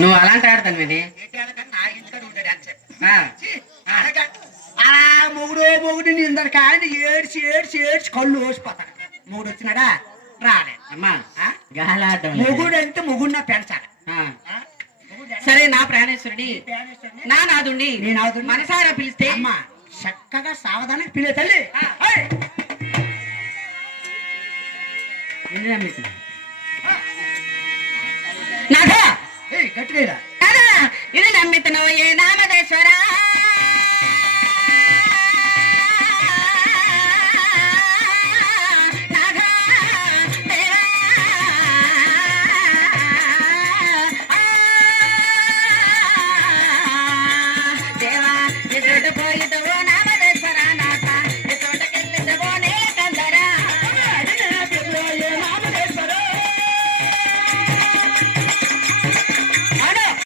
నువ్వు అలాంటి ఆడతాను ఇది మొగుడు నిందరికి ఆయన ఏడ్చి ఏడ్చి ఏడ్చి కళ్ళు ఓసిపోతాడు. మొగుడు వచ్చినాడా రాలే అమ్మా గాలి ఆడటం మొగుడు అంటే మొగుడిన పెంచాలి. సరే నా ప్రాణేశ్వరుడి నా నాదుండి నేను అవుతుంది మనసారా పిలిస్తే అమ్మా చక్కగా సావధానం పిలే తల్లి. నాథా గట్టిగా